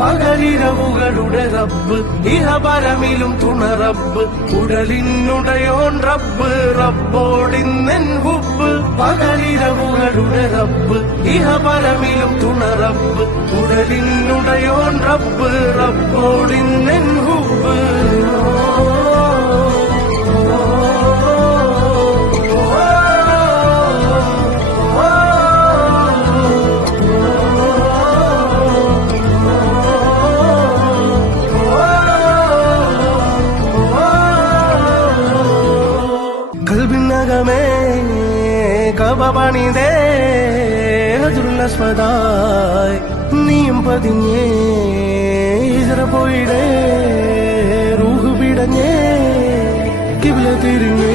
പകലിരവുകളുടെ റബ്ബ് ഇഹപരമിലും തുണ റബ്ബ് ഉടലിനുടയോൻ റബ്ബ് റബ്ബോടിന്നെൻ ഹുബ് പകലിരവുകളുടെ റബ്ബ് ഇഹപരമിലും തുണ റബ്ബ് ഉടലിനുടയോൻ റബ്ബ് റബ്ബോടിന്നെൻ ഹുബ് കൽബിനകമേ കബ പണിതേ ഹജറുൽ അസ്വദായി നീയും പതിഞ്ഞേ ഇസ്ര പോയിടേ റൂഹ് പിടഞ്ഞേ കിബ്ല തിരിഞ്ഞേ